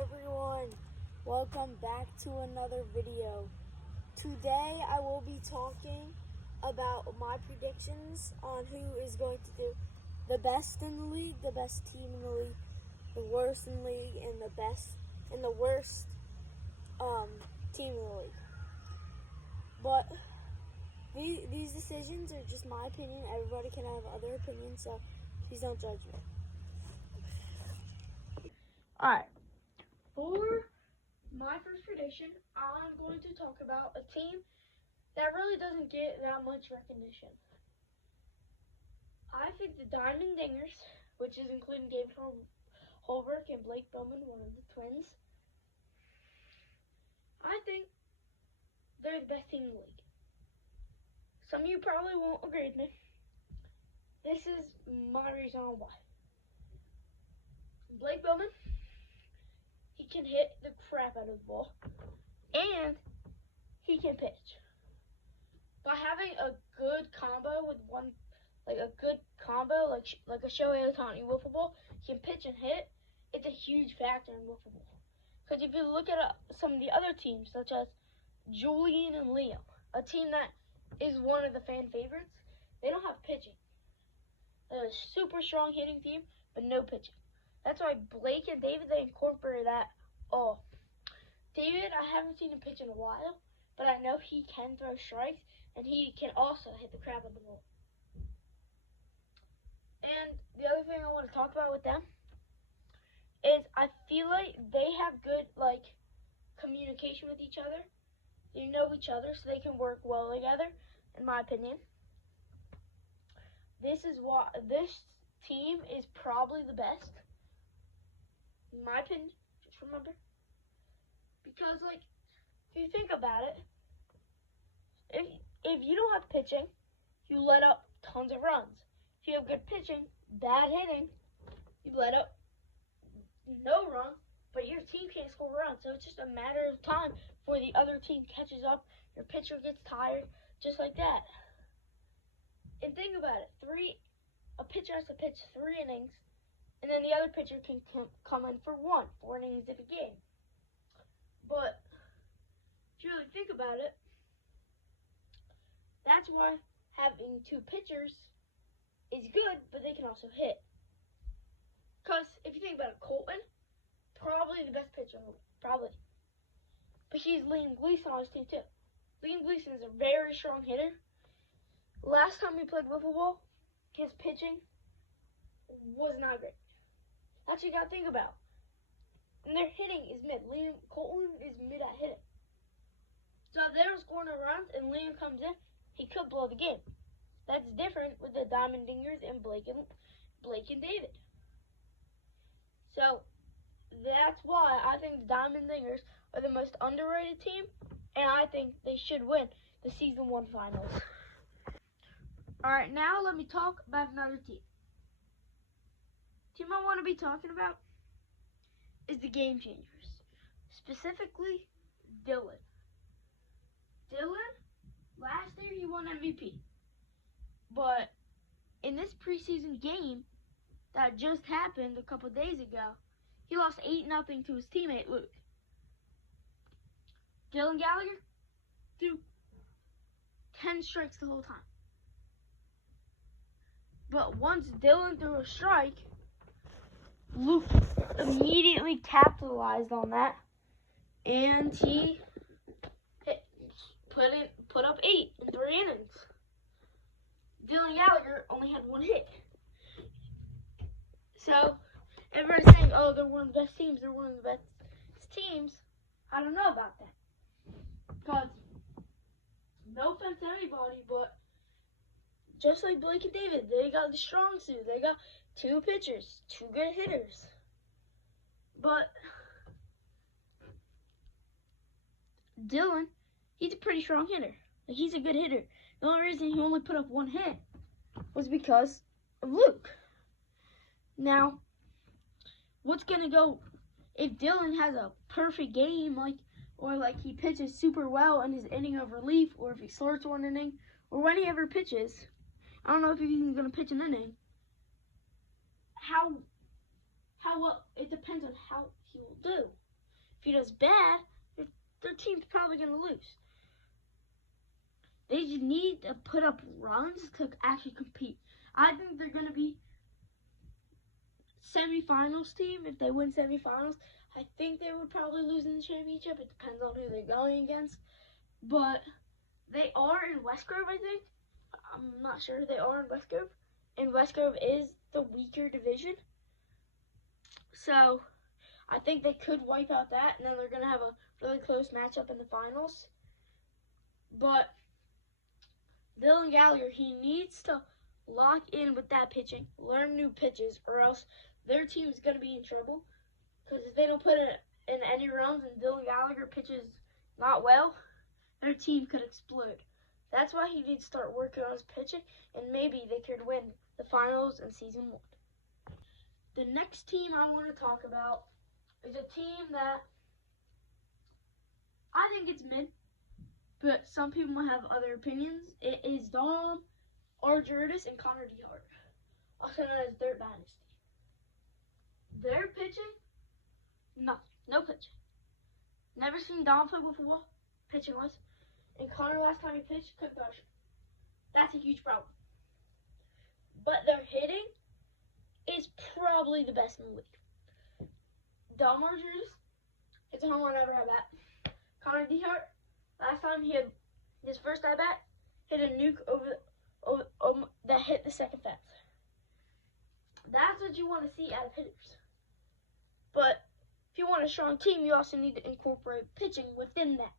everyone? Welcome back to another video. Today I will be talking about my predictions on who is going to do the best in the league, the best team in the league, the worst in the league, and the best and the worst team in the league. But these decisions are just my opinion. Everybody can have other opinions, so please don't judge me. Alright, for my first prediction, I'm going to talk about a team that really doesn't get that much recognition. I think the Diamond Dingers, which is including David Holbrook and Blake Bowman, one of the twins, I think they're the best team in the league. Some of you probably won't agree with me. This is my reason on why. Blake Bowman, he can hit the crap out of the ball, and he can pitch. By having a good combo with like a Shohei Ohtani Wiffleball, he can pitch and hit. It's a huge factor in Wiffleball. Because if you look at some of the other teams, such as Julian and Liam, a team that is one of the fan favorites, they don't have pitching. They're a super strong hitting team, but no pitching. That's why Blake and David, they incorporate that. Oh, David, I haven't seen him pitch in a while, but I know he can throw strikes, and he can also hit the crap out of the ball. And the other thing I want to talk about with them is I feel like they have good, communication with each other. They know each other, so they can work well together, in my opinion. This is why this team is probably the best, in my opinion. Just remember, because if you think about it, if you don't have pitching, you let up tons of runs. If you have good pitching, bad hitting, you let up no runs, but your team can't score runs. So it's just a matter of time before the other team catches up. Your pitcher gets tired, just like that. And think about it: a pitcher has to pitch 3 innings, and then the other pitcher can come in for 4 innings in a game. But if you really think about it, that's why having 2 pitchers is good, but they can also hit. Because if you think about it, Colton, probably the best pitcher in the league, probably. But he's Liam Gleason on his team too. Liam Gleason is a very strong hitter. Last time he played Wiffleball, his pitching was not great. That's what you gotta think about. And their hitting is mid. Colton is mid at hitting. So if they don't score no runs and Liam comes in, he could blow the game. That's different with the Diamond Dingers and Blake and David. So that's why I think the Diamond Dingers are the most underrated team, and I think they should win the Season 1 finals. Alright, now let me talk about another team. The team I want to be talking about is the Game Changers. Specifically, Dylan. Dylan, last year he won MVP. But in this preseason game that just happened a couple days ago, he lost 8-0 to his teammate Luke. Dylan Gallagher threw 10 strikes the whole time. But once Dylan threw a strike, Luke immediately capitalized on that, and he put up 8 in 3 innings. Dylan Gallagher only had 1 hit. So everybody's saying, oh, they're one of the best teams. They're one of the best teams. I don't know about that. Because, no offense to anybody, but just like Blake and David, they got the strong suit. They got 2 pitchers, 2 good hitters. But Dylan, he's a pretty strong hitter. He's a good hitter. The only reason he only put up 1 hit was because of Luke. Now, what's going to go if Dylan has a perfect game, or he pitches super well in his inning of relief, or if he starts 1 inning, or when he ever pitches? I don't know if he's even going to pitch an inning. How well, it depends on how he will do. if he does bad, their team's probably going to lose. They just need to put up runs to actually compete. I think they're going to be semifinals team. If they win semifinals, I think they would probably lose in the championship. It depends on who they're going against. But they are in West Grove, I think. I'm not sure they are in West Grove. And West Grove is the weaker division. So I think they could wipe out that, and then they're going to have a really close matchup in the finals. But Dylan Gallagher, he needs to lock in with that pitching, learn new pitches, or else their team is going to be in trouble. Because if they don't put it in any runs and Dylan Gallagher pitches not well, their team could explode. That's why he needs to start working on his pitching, and maybe they could win the finals in season 1. The next team I want to talk about is a team that I think it's mid, but some people might have other opinions. It is Dom, Arjurdis, and Connor DeHart, also known as Dirt Dynasty. Their pitching, nothing, no pitching. Never seen Dom play before, pitching-wise. And Connor, last time he pitched, concussion. That's a huge problem. But their hitting is probably the best in the league. Dom Arjurdis, it's a home run ever at bat. Connor DeHart, last time he had his first at bat, hit a nuke over that hit the second fence. That's what you want to see out of hitters. But if you want a strong team, you also need to incorporate pitching within that.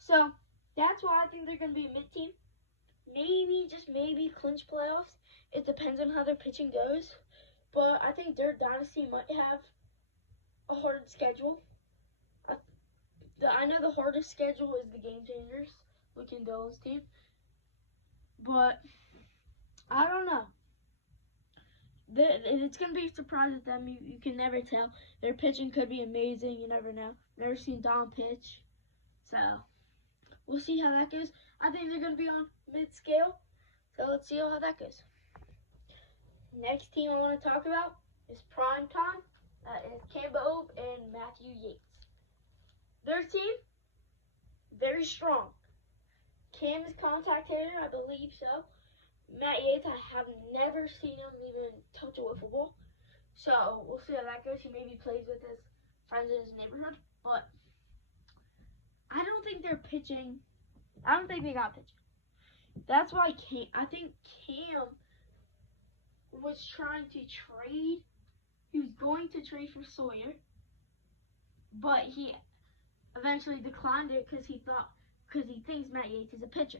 So that's why I think they're going to be a mid-team. Maybe, just maybe, clinch playoffs. It depends on how their pitching goes. But I think Dirt Dynasty might have a hard schedule. I know the hardest schedule is the Game Changers, Luke and Dylan's team. But I don't know. It's going to be a surprise with them. You can never tell. Their pitching could be amazing. You never know. Never seen Dom pitch. So we'll see how that goes. I think they're going to be on mid-scale. So let's see how that goes. Next team I want to talk about is Prime Time. That is Cam Bove and Matthew Yates. Their team, very strong. Cam is contact hitter, I believe so. Matt Yates, I have never seen him even touch a wiffle ball. So we'll see how that goes. He maybe plays with his friends in his neighborhood. But I don't think they're pitching. I don't think they got pitching. That's why I think Cam was trying to trade. He was going to trade for Sawyer, but he eventually declined it because he thinks Matt Yates is a pitcher.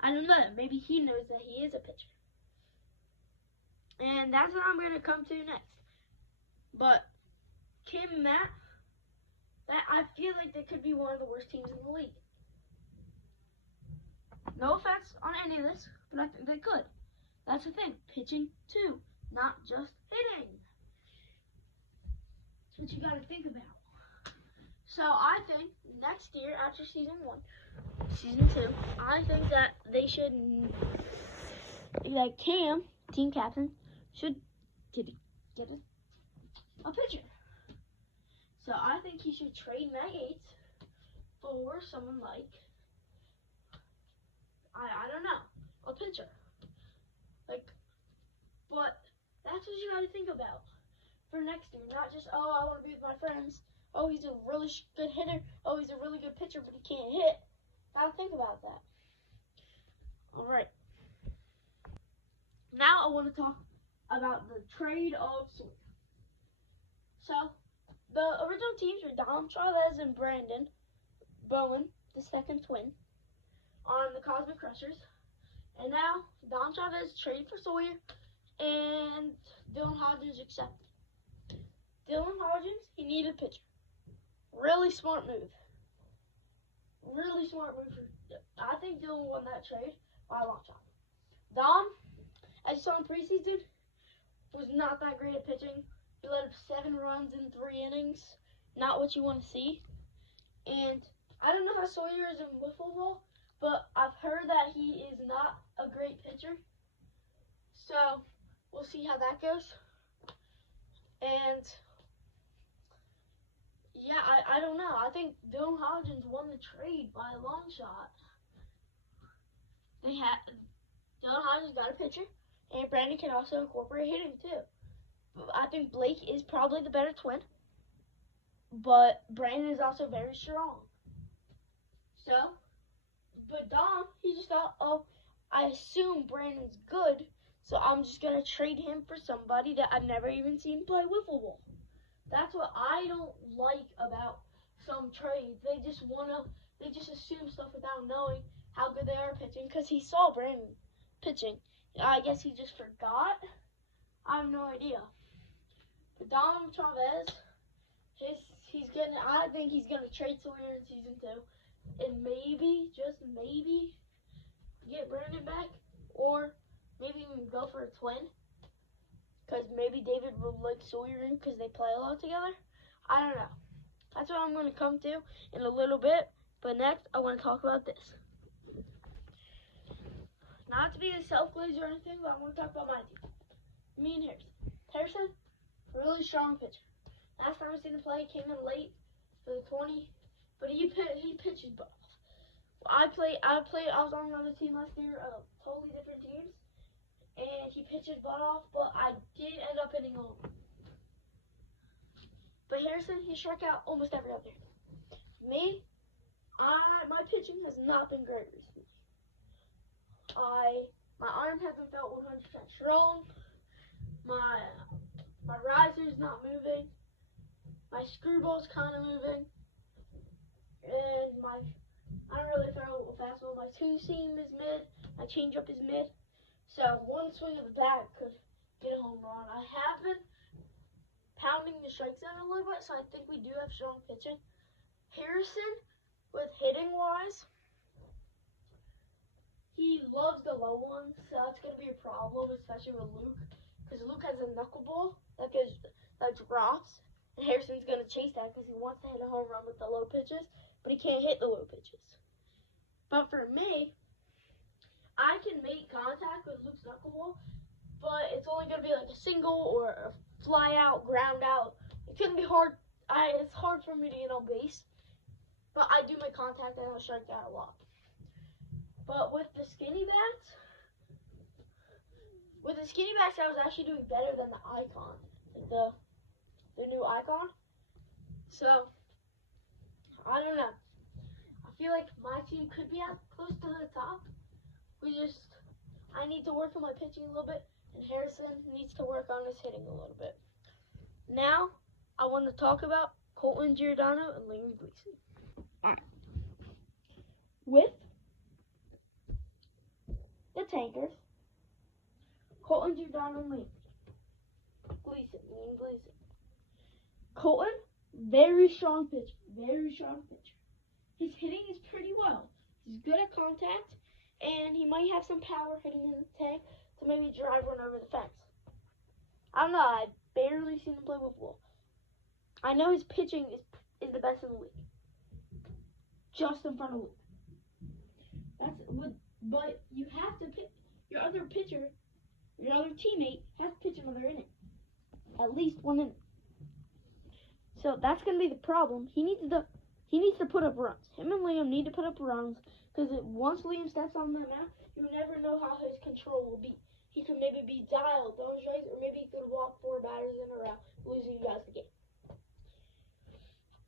I don't know. Maybe he knows that he is a pitcher. And that's what I'm going to come to next. But Cam and Matt, I feel like they could be one of the worst teams in the league. No offense on any of this, but I think they could. That's the thing. Pitching too, not just hitting. That's what you got to think about. So I think next year, after season 1, season 2, I think that they should, that Cam, team captain, should get a pitcher. So I think he should trade Matt Yates for someone like, I don't know, a pitcher. But that's what you got to think about for next year. Not just, oh, I want to be with my friends. Oh, he's a really good hitter. Oh, he's a really good pitcher, but he can't hit. Got to think about that. All right. Now I want to talk about the trade of Sawyer. So, the original teams were Dom, Charles, and Brandon Bowen, the second twin, on the Cosmic Crushers. And now, Dom Chavez traded for Sawyer, and Dylan Hodgins accepted. Dylan Hodgins, he needed a pitcher. Really smart move. Really smart move. I think Dylan won that trade by a long shot. Dom, as you saw in preseason, was not that great at pitching. He let up 7 runs in 3 innings. Not what you want to see. And I don't know how Sawyer is in Wiffleball, but I've heard that he is not a great pitcher. So we'll see how that goes. And Yeah, I don't know. I think Dylan Hodgins won the trade by a long shot. Dylan Hodgins got a pitcher, and Brandon can also incorporate hitting too. I think Blake is probably the better twin, but Brandon is also very strong. So, but Dom, he just thought, oh, I assume Brandon's good, so I'm just gonna trade him for somebody that I've never even seen play wiffleball. That's what I don't like about some trades. They just assume stuff without knowing how good they are pitching. Because he saw Brandon pitching, I guess he just forgot. I have no idea. But Dom Chavez, I think he's gonna trade Sawyer in season 2, and maybe, just maybe, get Brandon back, or maybe even go for a twin. Because maybe David would like Sawyer in because they play a lot together. I don't know. That's what I'm going to come to in a little bit. But next, I want to talk about this. Not to be a self-glaze or anything, but I want to talk about my team. Me and Harrison. Harrison, really strong pitcher. Last time I seen him play, he came in late for the 20, but he pitches butt off. I was on another team last year, totally different teams, and he pitched his butt off, but I did end up hitting home. But Harrison, he struck out almost every other. Me, my pitching has not been great recently. My arm hasn't felt 100% strong. My riser's not moving. My screwball's kind of moving, and I don't really throw a fastball. My two seam is mid. My changeup is mid. So one swing of the bat could get a home run. I have been pounding the strike zone a little bit, so I think we do have strong pitching. Harrison, with hitting wise, he loves the low ones, so that's going to be a problem, especially with Luke, because Luke has a knuckleball that drops, and Harrison's going to chase that because he wants to hit a home run with the low pitches, but he can't hit the low pitches. But for me, I can make contact with Luke's knuckleball, but it's only going to be like a single or a fly out, ground out. It's going to be hard. It's hard for me to get on base, but I do make contact and I strike out a lot. But with the skinny bats, I was actually doing better than the Icon, the new Icon. So, I don't know. I feel like my team could be out close to the top. I need to work on my pitching a little bit, and Harrison needs to work on his hitting a little bit. Now, I want to talk about Colton Giordano and Liam Gleason. All right. With the Tankers, Colton Giordano and Liam Gleason. Colton, very strong pitcher. His hitting is pretty well. He's good at contact, and he might have some power hitting in the tank to maybe drive one over the fence. I don't know. I've barely seen him play wiffleball. I know his pitching is the best in the league. Just in front of Luke. But you have to pick your other pitcher, your other teammate has to pitch another inning. At least 1 inning. So that's going to be the problem. He needs to put up runs. Him and Liam need to put up runs because once Liam steps on the mound, you never know how his control will be. He could maybe be dialed, throwing strikes, or maybe he could walk 4 batters in a row, losing you guys the game.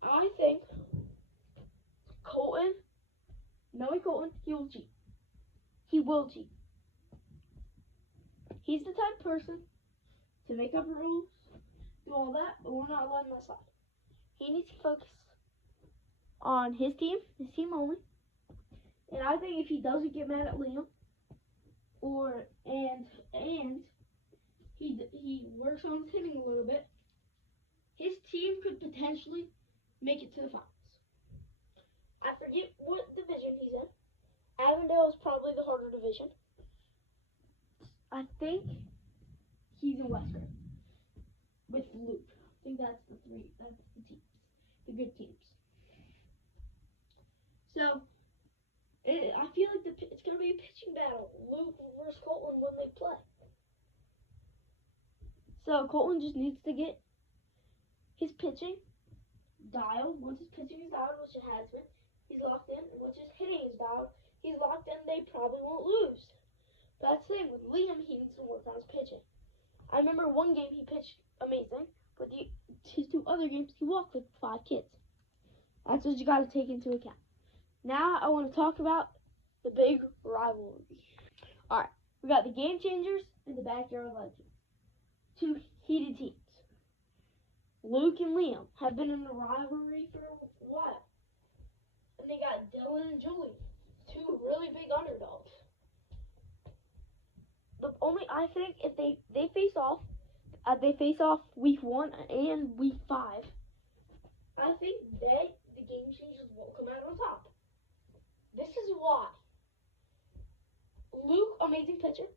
I think Colton, he will cheat. He will cheat. He's the type of person to make up rules, do all that, but we're not letting that slide. He needs to focus on his team only. And I think if he doesn't get mad at Liam, and he works on his hitting a little bit, his team could potentially make it to the finals. I forget what division he's in. Avondale is probably the harder division. I think he's in Western with Luke. I think that's the teams, the good teams. So, I feel like it's going to be a pitching battle, Luke versus Colton when they play. So, Colton just needs to get his pitching dialed. Once his pitching is dialed, which it has been, he's locked in. And once his hitting is dialed, he's locked in. They probably won't lose. But that's the thing with Liam, he needs to work on his pitching. I remember one game he pitched amazing, but his 2 other games he walked like 5 kids. That's what you got to take into account. Now I want to talk about the big rivalry. All right, we got the Game Changers and the Backyard Legends. 2 heated teams. Luke and Liam have been in a rivalry for a while. And they got Dylan and Julie, 2 really big underdogs. I think if they face off week 1 and week 5, I think the Game Changers will come out on top. This is why. Luke, amazing pitcher.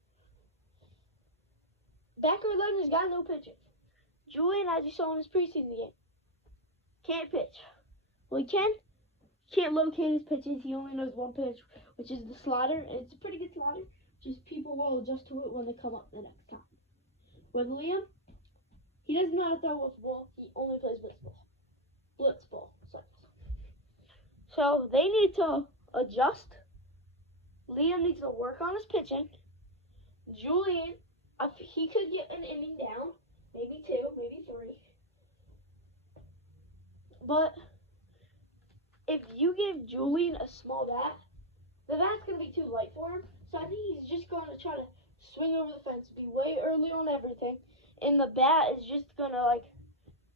Backyard Legends got no pitcher. Julian, as you saw in his preseason game, can't pitch. Well, he can't locate his pitches. He only knows one pitch, which is the slider, and it's a pretty good slider. Just people will adjust to it when they come up the next time. With Liam, he doesn't know how to throw a wiffleball. He only plays blitzball. So they need to adjust. Liam needs to work on his pitching. Julian, he could get an inning down, maybe 2, maybe 3. But if you give Julian a small bat, the bat's going to be too light for him. So I think he's just going to try to swing over the fence, be way early on everything. And the bat is just going to,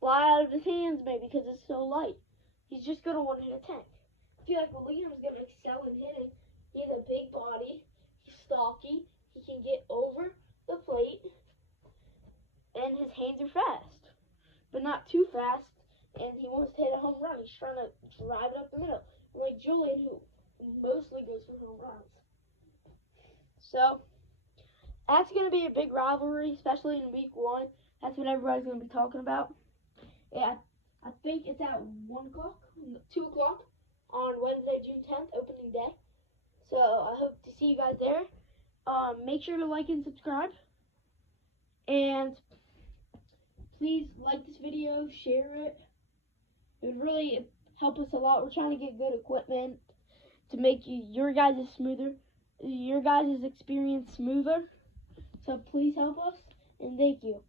fly out of his hands maybe because it's so light. He's just going to want to hit a tank. I feel like Liam's going to excel in hitting. He has a big body. He's stocky. He can get over the plate. And his hands are fast. But not too fast. And he wants to hit a home run. He's trying to drive it up the middle. Like Julian, who mostly goes for home runs. So, that's going to be a big rivalry, especially in week 1. That's what everybody's going to be talking about. Yeah, I think it's at 2 o'clock on Wednesday, June 10th, opening day. So, I hope to see you guys there. Make sure to like and subscribe. And please like this video, share it. It would really help us a lot. We're trying to get good equipment to make your guys' experience smoother. So please help us, and thank you.